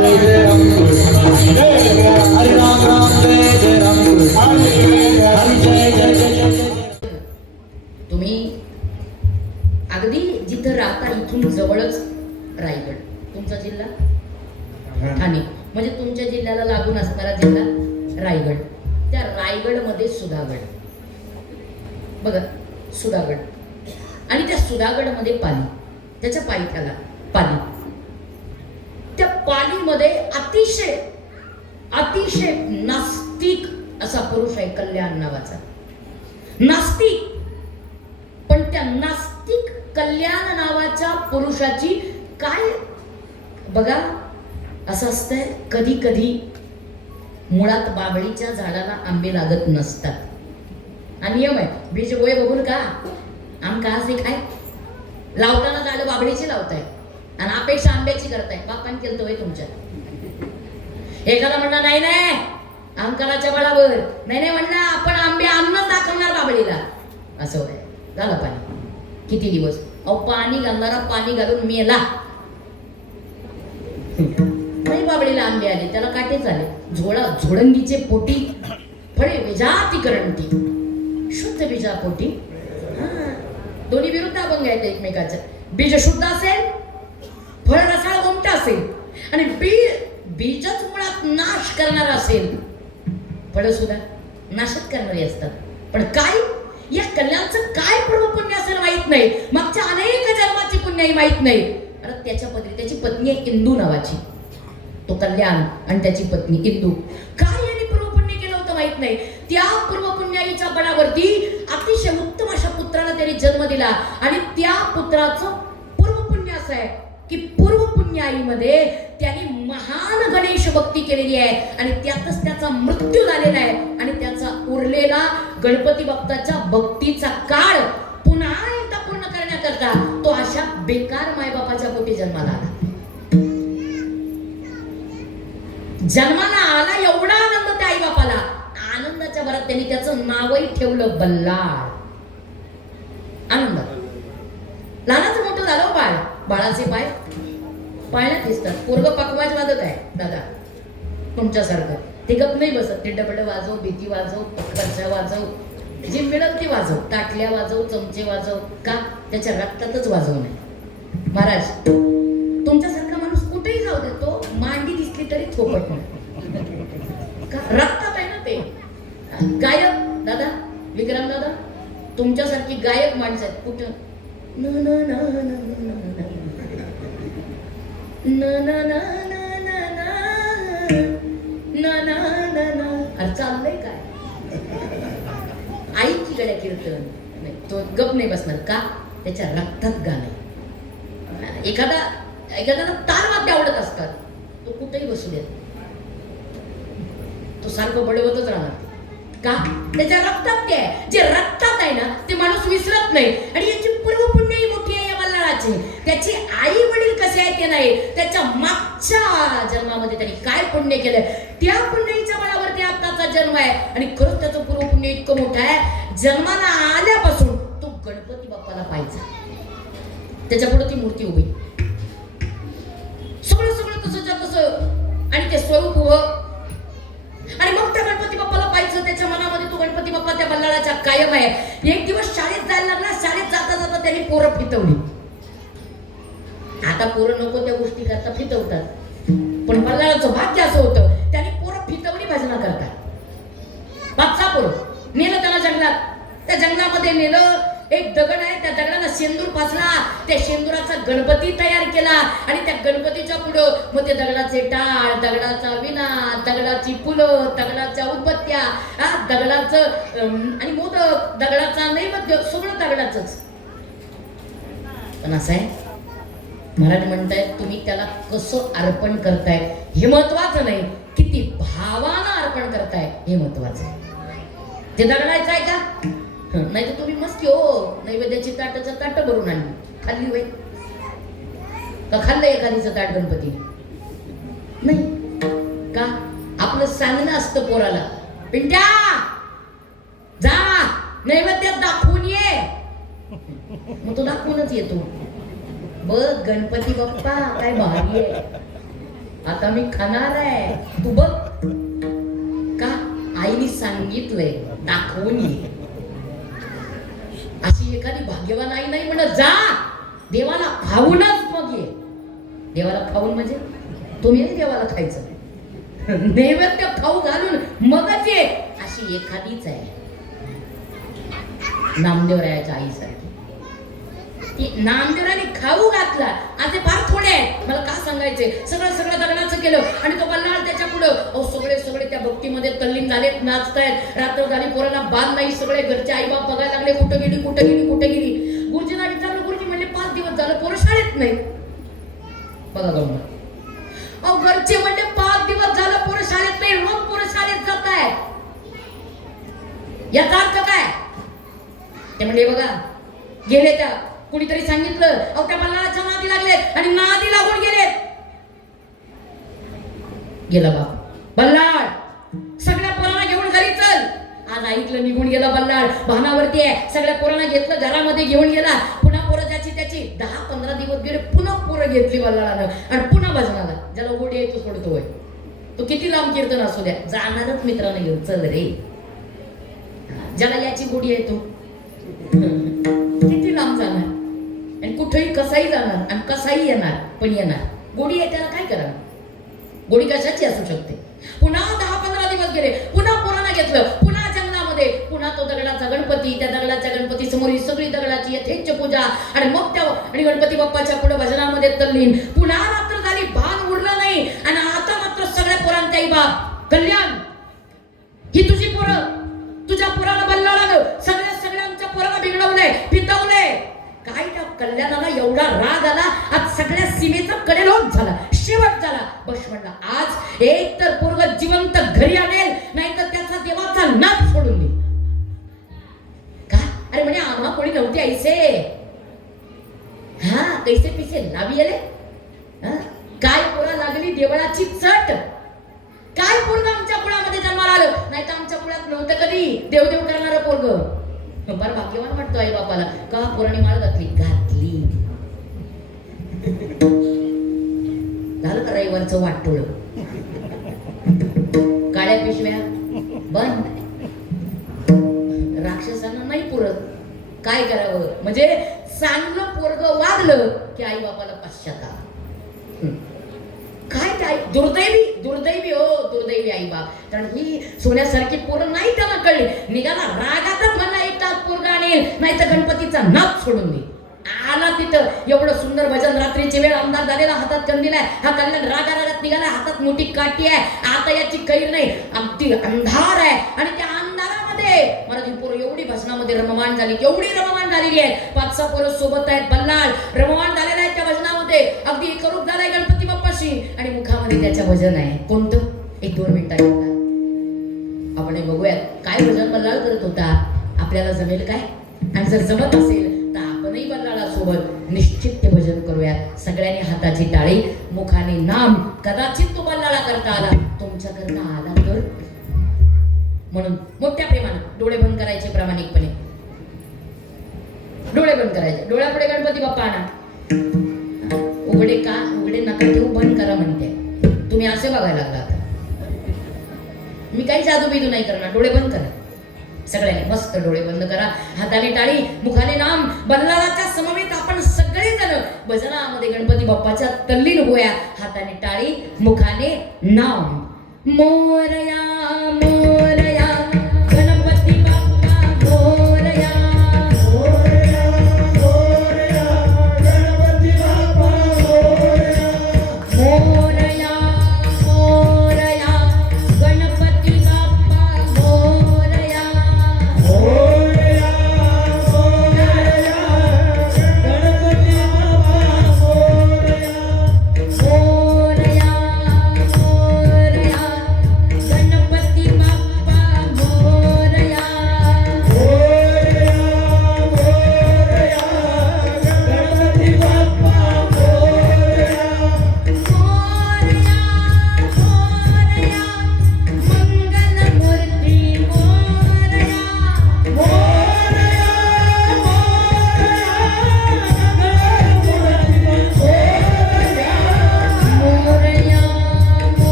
जय जय राम हरे राम राम जय जय राम हरे जय जय जय जय. तुम्ही अगदी जिथं राहता इथून जवळच रायगड, तुमचा जिल्हा ठाणे, म्हणजे तुमच्या जिल्ह्याला लागून असणारा जिल्हा रायगड. त्या रायगडमध्ये सुधागड बघा, सुधागड, आणि त्या सुधागडमध्ये पाली, त्याच्या पायथ्याला पाली. त्या पालीमध्ये अतिशय अतिशय नास्तिक असा पुरुष आहे, कल्याण नावाचा. नास्तिक, पण त्या नास्तिक कल्याण नावाच्या पुरुषाची काय बघा, असं असतंय कधी कधी मुळात बाबळीच्या झाडाला आंबे लागत नसतात. हा नियम आहे. बीज गोळे बघून का आम का असे काय लावताना झाडं बाबळीची लावताय आणि अपेक्षा आंब्याची करताय. बापान केलं होय तुमच्या. एखादा म्हणला नाही नाही अंकाराच्या बळावर, नाही नाही म्हणला आपण आंबे आणूनच दाखवणार बाबळीला, असं होय. झालं पाणी किती दिवस, अहो पाणी घालणारा पाणी घालून मेला. नाही बाबळीला आंबे आले, त्याला काटेच आले. झोडंगीचे पोटी फळे विजाती करंटी, शुद्ध बीजापोटी. दोन्ही विरुद्ध अभंग आहेत एकमेकाचे. बीज शुद्ध असेल, फळ रसाळ गोमट असेल, आणि बीजच मुळात नाश करणार असेल, फळ सुद्धा नाशच करणारी असतात. पण काय या कल्याणचं काय पूर्व पुण्य असेल माहित नाही, मागच्या अनेक जन्माची पुण्याही माहित नाही. आणि त्याच्या पत्नी, त्याची पत्नी आहे इंदू नावाची, तो कल्याण आणि त्याची पत्नी इंदू. काय यांनी पूर्व पुण्य केलं होतं माहित नाही. त्या पूर्व पुण्याईच्या बळावरती अतिशय उत्तम अशा पुत्राला त्यांनी जन्म दिला. आणि त्या पुत्राचं पूर्व पुण्य असं आहे की पूर्व पुण्याईमध्ये त्यांनी महान गणेश भक्ती केलेली आहे, आणि त्यातच त्याचा मृत्यू झालेला आहे. आणि त्याचा उरलेला गणपती बाप्पाच्या भक्तीचा काळ पुन्हा एकदा पूर्ण करण्याकरता तो अशा बेकार मायबापाच्या पोटी जन्माला आला. जन्माला आला एवढा आनंद त्या आई बापाला, आनंदाच्या भरात त्यांनी त्याचं नावही ठेवलं बल्लाळ. आनंद, लहानाचं मोठं झालं बाळ. बाळाचे पाय पाळण्यात दिसतात. पोरग पकवाज वाजत आहे दादा तुमच्यासारखं, ते गप नाही बसत. ते डबडं वाजव, भीती वाजव, पक्करच्या वाजव, जे मिळत ते वाजव, ताटल्या वाजव, चमचे वाजव. का? त्याच्या रक्तातच वाजव नाही. महाराज तुमच्यासारखा माणूस कुठेही जाऊ दे, तो मांडी दिसली तरी थोपट नाही. का? रक्तात आहे ना ते. गायक दादा, विक्रम दादा, तुमच्यासारखी गायक माणसं आहेत. कुठं न न न न न अरे चाललंय काय? ऐकी गड्या कीर्तन नाही, तो गप नाही बसणार. का? त्याच्या रक्तात गाणं. एखाद्याला तारवाद्य आवडत असतात, तो कुठेही बसू देत, तो सारखं बडवतच राहणार. का? त्याच्या रक्तात ते आहे. जे रक्तात आहे ना ते माणूस विसरत नाही. आणि याची पूर्व पुण्यही मोठी आहे या बल्लाळाची. त्याची आई वडील कसे आहेत ते नाही, त्याच्या मागच्या जन्मामध्ये त्यांनी काय पुण्य केलंय त्या पुण्याच्या बळावरती आताचा जन्म आहे. आणि खरंच त्याचं पूर्व पुण्य इतकं मोठं आहे, जन्माला आल्यापासून तो गणपती बाप्पाला पाहायचा, त्याच्या पुढे ती मूर्ती उभी, सगळं सगळं तसंच्या तसं, आणि ते स्वरूप उभं. आणि मग त्या गणपती बाप्पाला पाहायचं, त्याच्या मनामध्ये तो गणपती बाप्पा त्या बल्लाळाच्या कायम आहे. एक दिवस शाळेत जायला लागला, शाळेत जाता जाता त्यांनी पोरं फितवली. आता पोरं नको त्या गोष्टी करता फितवतात, पण बल्लाळाचं भाग्य असं होतं, त्यांनी पोरं फितवली भजना करतात. 5-6 पोरं नेलं त्याला जंगलात. त्या जंगलामध्ये नेलं, एक दगड आहे, त्या दगडाला शेंदूर पाचला, त्या शेंदुराचा गणपती तयार केला. आणि त्या गणपतीच्या पुढं मग ते दगडाचे टाळ, दगडाचा विणा, दगडाची फुलं, दगडाच्या उदबत्त्या, दगडाचं आणि मोदक, दगडाचा नैवेद्य, सगळं दगडाचंच. पण असं आहे, महाराज म्हणतायत तुम्ही त्याला कसं अर्पण करताय हे महत्वाचं नाही, किती भावानं अर्पण करताय हे महत्वाचं आहे. ते दगडायचं आहे का? नाही तर तुम्ही मस्ती हो नैवेद्याची ताटाचं ताट भरून आणली, खाल्ली होय का? खाल्लं एखादीचं ताट गणपती नाही का? आपलं सांगणं असतं पोराला, पिंट्या जा नैवेद्यात दाखवून ये, मग तो दाखवूनच येतो. बघ गणपती बाप्पा काय भारी आहे, आता मी खाणार आहे, तू बघ. का आईने सांगितलंय दाखवून ये. अशी एखादी भाग्यवान आई नाही म्हणत जा देवाला खाऊनच मग ये. देवाला खाऊन म्हणजे तुम्ही देवाला खायचं, नैवेद्य खाऊ घालून मगच ये, अशी एखादीच आहे नामदेवरायाच्या आईसारखी. ती नामदेवराने खाऊ घातला. आज ते फार थोडे आहेत, मला का सांगायचे. सगळं दगडाचं केलं आणि तो बल्लाळ त्याच्या पुढं. सगळे त्या भक्तीमध्ये तल्लीन झालेत, नाचतायत. रात्र झाली, पोराला बांध नाही. सगळे घरचे आई बाप बघायला लागले, कुठं गेली. गुरुजींना विचारलं, गुरुजी म्हणले 5 दिवस झालं पोरं शाळेत नाही. बघा गंमत. घरचे म्हणजे 5 दिवस झालं पोरं शाळेत नाही, रोज पोरं शाळेत जात आहेत. याचा अर्थ काय? ते म्हणजे बघा गेले, त्या कुणीतरी सांगितलं त्या बल्लाळाच्या नादी लागलेत आणि नादी लागून गेलेत. गेला बाप बल्लाळ, सगळ्या पोरांना घेऊन घरी चल. आज ऐकलं निघून गेला बल्लाळ, भानावरती आहे. सगळ्या पोरांना घेतलं, घरामध्ये घेऊन गेला. पुन्हा पोरं त्याची 10-15 दिवस गेले. पुन्हा पोरं घेतली बल्लाळानं आणि पुन्हा भजनाला. ज्याला गोडी आहे तो सोडतोय, तो किती लांब कीर्तन असू द्या जाणारच मित्रांना घेऊन चल रे. ज्याला याची गोडी आहे तो किती लांब जाणार आणि कुठेही कसाही जाणार आणि कसाही येणार, पण येणार. गोडी आहे त्याला काय करा. गोडी कशाची असू शकते. पुन्हा 10-15 दिवस गेले, पुन्हा पोरांना घेतलं, पुन्हा जंगलामध्ये. पुन्हा तो दगडाचा गणपती, त्या दगडाच्या गणपती समोर ही सगळी दगडाची यथेच्छ पूजा आणि मग त्या आणि गणपती बाप्पाच्या पुढे भजनामध्ये तल्लीन. पुन्हा रात्र झाली, भान उडलं नाही आणि आता मात्र सगळ्या पोरांच्या आई बाप कल्याण, ही तुझी पोरं, तुझ्या पोराला बल्लाळानं सगळ्यांच्या पोराला बिघडवलंय, पितवलंय. काय त्या कल्याणाला एवढा राग आला, आज सगळ्या सीमेचा कडेलोट झाला, शेवट झाला. बस म्हणला आज एक तर पोरग जिवंत घरी आणेल, नाही तर त्याचा देवाचा नाद सोडून दे. का? अरे म्हणजे आम्हा कोणी नव्हते ऐसे. हा कैसे पिसे लावी आले. काय पोरा लागली देवळाची चट. काय पोरग आमच्या कुळामध्ये जन्माला आलं, नाही तर आमच्या कुळात नव्हतं कधी देवदेव करणारं पोरग. फार भाग्यवान वाटतो आई बापाला. का पोराने माळ घातली झालं का रविवारचं वाटोळ. काळ्या पिशव्या बंद. राक्षसांना नाही पुरत, काय करावं. म्हणजे चांगलं पोरग वागलं की आई बापाला पश्चाताप. काय ते दुर्दैवी हो, दुर्दैवी आई बाप. कारण ही सोन्यासारखी पोरं नाही त्यांना कळली. निघाला रागातच म्हणला एक तास पोरगा आणेल, नाही तर गणपतीचा नाद सोडून दे. आला तिथं एवढं सुंदर भजन, रात्रीची वेळ, आमदार झालेला, हातात कंदील आहे. हा कल्याण रागारागात निघाला, हातात मोठी काठी आहे. आता याची कैर नाही, अगदी अंधार आहे. आणि त्या अंधारामध्ये मला ती पोरं एवढी भजनामध्ये रममाण झाली, एवढी रममाण झालेली आहे. 5-6 पोरं सोबत आहेत. बल्लाळ रममाण झालेला आहे त्या भजनामध्ये, अगदी एकरूप झालाय गणपती बाप्पाशी. आणि मुखामध्ये त्याचं भजन आहे. कोणतं? 1-2 मिनिटात आपण हे बघूयात काय भजन बल्लाळ करत होता. आपल्याला जमेल काय? आणि जर जमत असेल तर आपणही बल्लाळासोबत निश्चित ते भजन करूयात. सगळ्यांनी हाताची टाळी, मुखाने नाम. कदाचित तो बल्लाळा करता आला, तुमच्या करता आला तर. म्हणून मोठ्या प्रेमानं डोळे बंद करायचे, प्रामाणिकपणे डोळे बंद करायचे. डोळ्यापुढे गणपती बाप्पा आणा. उघडे का उघडे नका ठेवू, बंद करा म्हणते. तुम्ही असे बघायला लागला. आता मी काही जादू बिदू नाही करणार, डोळे बंद करा. सगळ्यांनी मस्त डोळे बंद करा, हाताने टाळी, मुखाने नाम. बल्लाळाच्या समवेत आपण सगळेजण भजनामध्ये गणपती बाप्पाच्या तल्लीन होऊया. हाताने टाळी, मुखाने नाम. मोरया मोरया गणपती बाप्पा मोरया. मोरया मोरया गणपती बाप्पा मोरया. मोरया मोरया गणपती बाप्पा मोरया. मोरया मोरया गणपती बाप्पा मोरया. मोरया मोरया गणपती बाप्पा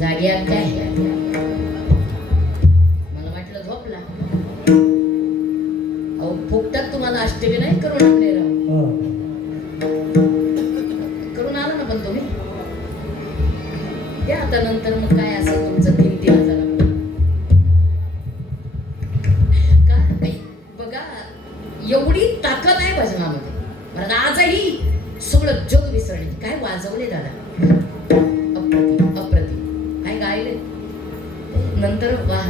जागी आहात काय? मला वाटलं झोपला. अहो फुकटात तुम्हाला अष्टमी नाही करून आणले राव. करून आला ना पण तुम्ही द्या आता नंतर मग काय असं तुमचं 3,000 का बघा एवढी ताकद आहे भजनामध्ये. मला आजही सगळं जग विसरले. काय वाजवले दादा, अप्रतिम अप्रतिम. काय गायले नंतर वाह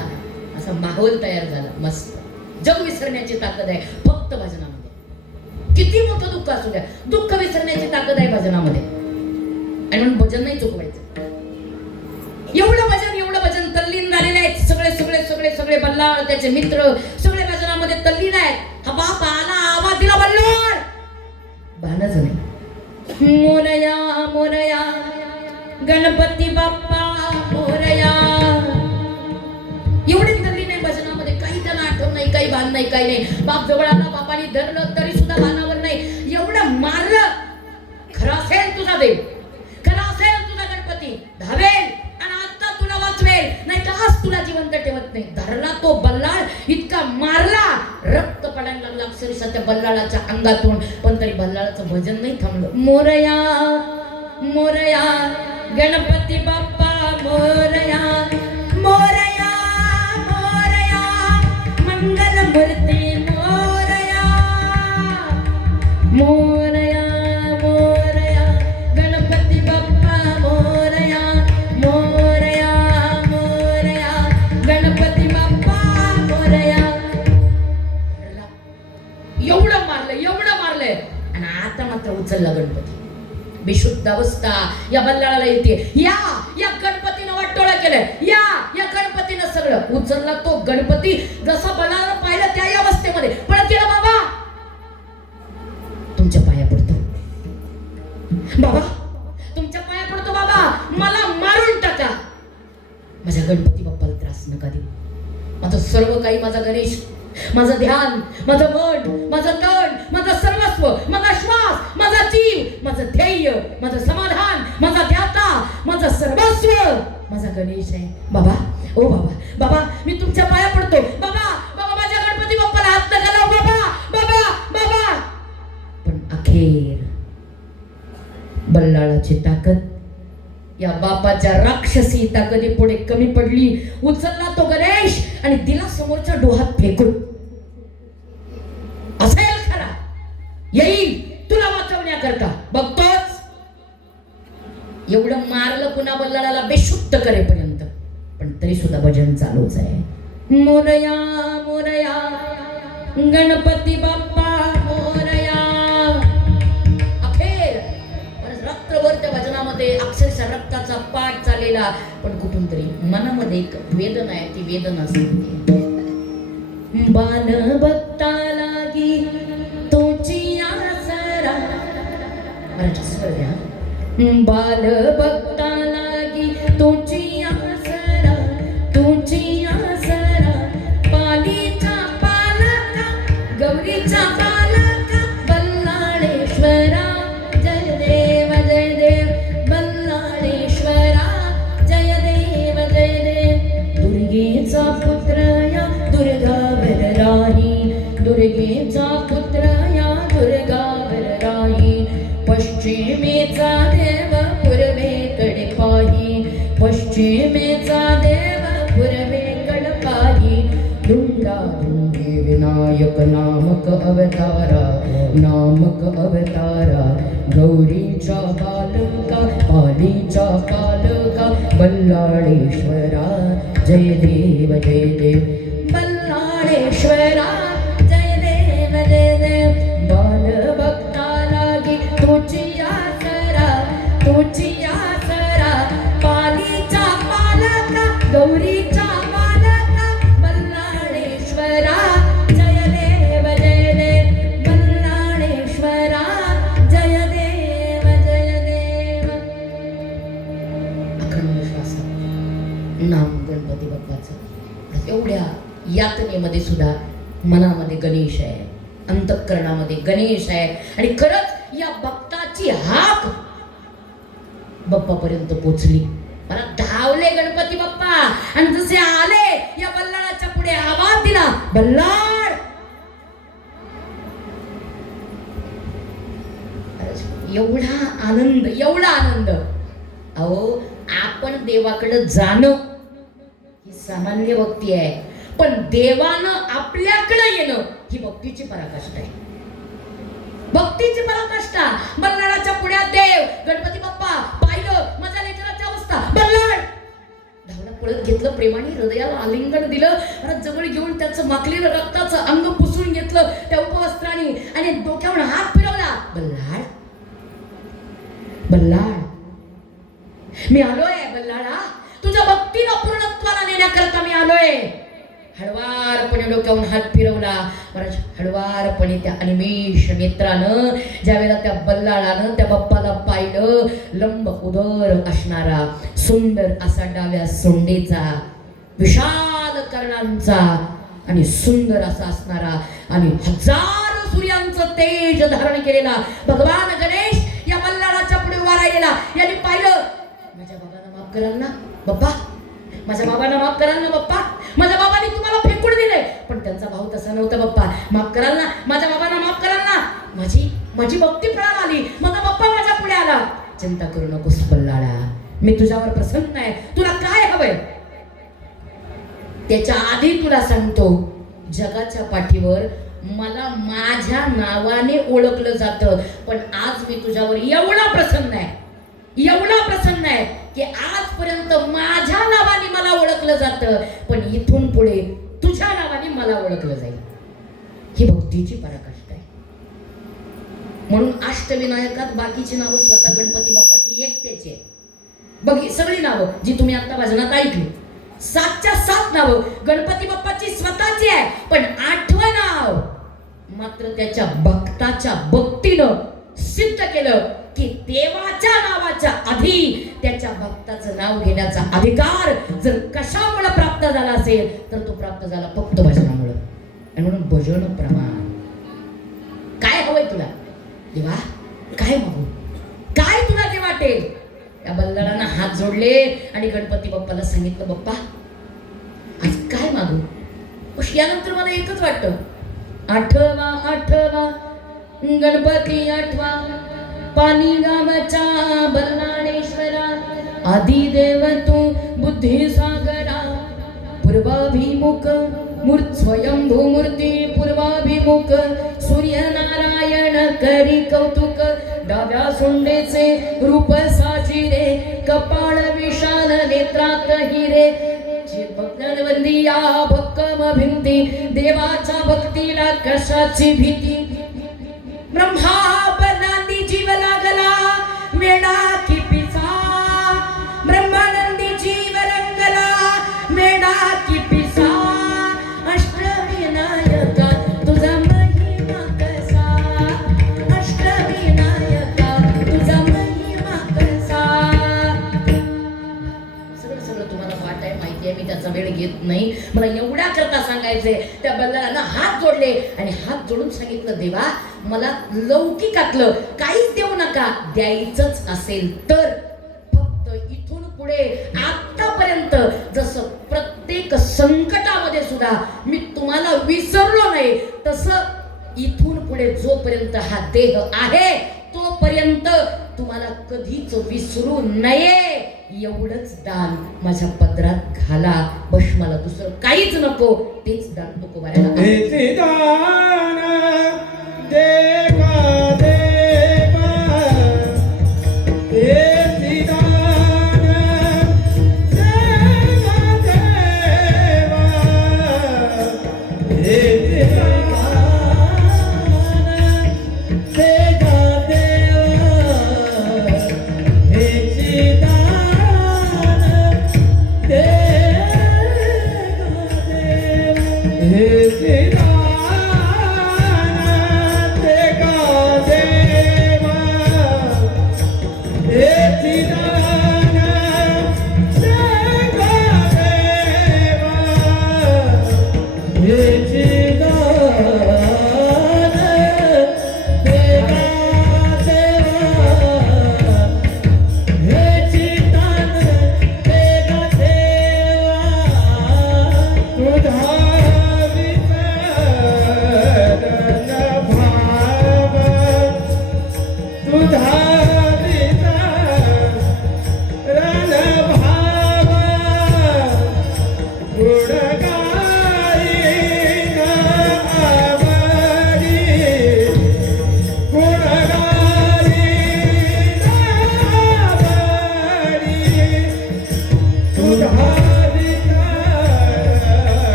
असा माहोल तयार झाला मस्त. जग विसरण्याची ताकद आहे फक्त भजनामध्ये. किती मोठं दुःख असू द्या, दुःख विसरण्याची ताकद आहे भजनामध्ये. आणि म्हणून भजन नाही चुकवायचं. एवढं भजन तल्लीन झालेले आहेत सगळे सगळे सगळे सगळे. बल्लाळ त्याचे मित्र सगळे भजनामध्ये तल्लीन आहेत. हा बाप आला आवाज दिला बल्लाळ भानच नाही. मोरया मोरया गणपती बाप्पा मोरया. एवढे तल्लीन आहे भजनामध्ये. काही त्यांना आठवण नाही, काही भान नाही, काही नाही. बाप जवळ आला, बापाने धरलं तरी सुद्धा भानावर नाही. एवढं मारलं. खरा असेल तुझा देव, खरा असेल तुझा गणपती धावेल आणि आता तुला वाचवेल, नाही तर आज तुला जिवंत ठेवत नाही. धरला तो बल्लाळ, इतका मारला रक्त पडायला लागला अक्षरशः त्या बल्लाळाच्या अंगातून. पण तरी बल्लाळाचं भजन नाही थांबलं. मोरया मोरया गणपती बाप्पा मोरया मोरया मोरया मंगल मूर्ती मोरया मोरया मोरया गणपती बाप्पा मोरया मोरया मोरया गणपती बाप्पा मोरया. एवढं मारलंय आणि आता मात्र उचलला गणपती. बेशुद्ध अवस्था या बल्लाळाला येते. या गणपतीनं वाटोळा केलंय. या गणपतीनं सगळं उचलला. तो गणपती जसा बल्लाळाला पाहिलं त्या अवस्थेमध्ये पण केला. बाबा तुमच्या पाया पडतो, बाबा तुमच्या पाया पडतो, बाबा मला मारून टाका. माझ्या गणपती बाप्पाला त्रास नका देऊ. माझं सर्व काही, माझा गणेश, माझं ध्यान, माझं मन, माझं तन, माझं सर्वस्व, माझा श्वास, माझा जीव, माझं ध्येय, माझं समाधान, माझा ध्याता, माझं सर्वस्व माझा गणेश आहे. बाबा ओ बाबा, बाबा मी तुमच्या पाया पडतो. बाबा बाबा माझ्या गणपती बाप्पाला हात नका लावू. बाबा बाबा बाबा. पण अखेर बल्लाळाची ताकद या बापाच्या राक्षसी ताकदी पुढे कमी पडली. उचलला तो गणेश आणि दिला समोरच्या डोहात फेकून. असेल खरा येईल तुला वाचवण्याकरता, बघतोच. एवढं मारलं पुन्हा बल्लाळाला बेशुद्ध करेपर्यंत, पण तरी सुद्धा भजन चालूच आहे. मोरया मोरया गणपती बाप्पा मोरया. अखेर रक्तभर त्या भजनामध्ये अक्षरशः रक्ताचा पाठ चाललेला. पण कुठून तरी मनामध्ये एक वेदना आहे. ती वेदना सांगते. बाल भक्ता लागी तोची आसरा. मराठी स्वर द्या. बाल भक्ता लागी तोची आसरा, तोची आसरा. पालीचा पालका गौरीचा पालका बल्लाळेश्वरा. जय देव जय देव बल्लाळेश्वरा. जय देव जय देव. दुर्गेचा पुत्र या दुर्गावर राही, दुर्गेचा पुत्र या दुर्गावर राही. पश्चिमेचा देव पूर्वेकडे पाही, पश्चिमेचा देव पूर्वेकडे पाही. धुंडा धुंडी विनायक नामक अवतारा, नामक अवतारा. गौरीचा बालका पालीचा पालका बल्लाळेश्वरा. जय देव जय देव बल्लाळेश्वरा. जय देव जय देव. बाल भक्ता लागी तुझी आसरा, तुझी आसरा. पालीचा पालका गौरीचा पालका बल्लाळेश्वरा. जय देव जय देव बल्लाळेश्वरा. जय देव जय देव. अखंड श्वासात नाम गणपती बाप्पाचं. एवढ्या यातनेमध्ये सुद्धा मनामध्ये गणेश आहे, अंतःकरणामध्ये गणेश आहे. आणि खरंच या भक्ताची हाक बाप्पापर्यंत पोचली. मला 10 धावले गणपती बाप्पा आणि जसे आले या बल्लाळाच्या पुढे आवाज दिला, बल्लाळ. एवढा आनंद, एवढा आनंद. अहो, आपण देवाकडे जाणं ही सामान्य भक्ती आहे, पण देवानं आपल्याकडे येणं ही भक्तीची पराकाष्ठा आहे. भक्तीची पराकाष्ठा. बल्लाळाच्या पुढ्यात देव गणपती बाप्पा पाहिलं, माझ्या लेकराची अवस्था. बल्लाळ धावला, पळत घेतलं, प्रेमाने हृदयाला आलिंगन दिलं, जवळ घेऊन त्याचं माखलेलं रक्ताचं अंग पुसून घेतलं त्या उपवस्त्राने आणि डोक्यावर हात फिरवला. बल्लाळ, बल्लाळ, मी आलोय बल्लाळा, तुझ्या भक्तीला पूर्णत्वाला नेण्याकरता मी आलोय. हळवारपणे डोक्यावरून हात फिरवला. महाराज हळवारपणे त्या अनिमेष नेत्रानं ज्यावेळेला त्या बल्लाळानं त्या बाप्पाला पाहिलं, लंब उदर असणारा, सुंदर असा डाव्या सोंडेचा, विशाल कर्णांचा आणि सुंदर असा असणारा आणि हजारो सूर्यांचं तेज धारण केलेला भगवान गणेश या बल्लाळाच्या पुढे उभा राहिलेला. यांनी पाहिलं, माझ्या बाबांना माफ कराल ना बाप्पा, माझ्या बाबांना माफ कराल ना बाप्पा, माझ्या बाबांनी तुम्हाला फेकून दिले, पण त्यांचा भाऊ तसा नव्हता बाप्पा, माफ कराल ना, माझ्या बाबांना माफ कराल ना. माझी भक्ती प्राण आली, माझा बाप्पा माझ्या पुढे आला. चिंता करू नकोस बल्लाळा, मी तुझ्यावर प्रसन्न आहे. तुला काय हवंय? त्याच्या आधी तुला सांगतो, जगाच्या पाठीवर मला माझ्या नावाने ओळखलं जातं, पण आज मी तुझ्यावर एवढा प्रसन्न आहे, एवढा प्रसन्न आहे की आजपर्यंत माझ्या नावाने मला ओळखलं जातं, पण इथून पुढे तुझ्या नावाने मला ओळखलं जाईल. ही भक्तीची पराकाष्ठा आहे. म्हणून अष्टविनायकात बाकीची नावं स्वतः गणपती बाप्पाची एकट्याची आहे. बघ, सगळी नावं जी तुम्ही आता भजनात ऐकली, 7च्या 7 नावं गणपती बाप्पाची स्वतःची आहे, पण 8वं नाव मात्र त्याच्या भक्ताच्या भक्तीनं सिद्ध केलं की देवाच्या नावाच्या आधी त्याच्या भक्ताचं नाव घेण्याचा अधिकार जर कशामुळे प्राप्त झाला असेल तर तो प्राप्त झाला फक्त भजनामुळे. आणि म्हणून भजन प्रमाण. काय हवंय तुला देवा, काय मागू, काय तुला ते वाटेल? त्या बल्लाळानं हात जोडले आणि गणपती बाप्पाला सांगितलं, बाप्पा आज काय मागू? यानंतर मला एकच वाटतं, आठवा आठवा गणपती आठवा, पाणी गावाचा बल्लाळेश्वरा, आदिदेव तू बुद्धी सागरा, पूर्वाभिमुख स्वयंभू मूर्ती पूर्वाभिमुख, सूर्यनारायण करी कौतुक, डाव्या सोंडेचे रूप साजिरे, कपाळ विशाल नेत्रात हिरे, भक्तवंदिया भक्कम भिंती, देवाच्या भक्तीला कशाची भीती, ब्रह्मा बर्नांदी जीव लागला मेणा की पिसा, ब्रह्मानंदी जीव रंगला मेणा की पिसा, अष्टविनायका तुझा महिमा कसा, अष्टविनायका तुझा महिमा कसा. सगळं तुम्हाला पाठ आहे, माहिती आहे, मी त्याचा वेळ घेत नाही. मला एवढ्या करता सांगायचंय, त्या बल्लाळानं हात जोडले आणि हात जोडून सांगितलं, देवा मला लौकिकातलं काहीच देऊ नका, द्यायचंच असेल तर फक्त इथून पुढे आतापर्यंत जसं प्रत्येक संकटामध्ये सुद्धा मी तुम्हाला विसरलो नाही, तसं इथून पुढे जोपर्यंत हा देह आहे तोपर्यंत तुम्हाला कधीच विसरू नये. एवढंच दान माझ्या पदरात घाला, बस मला दुसरं काहीच नको, तेच दान तुकोबाऱ्याला. दान दे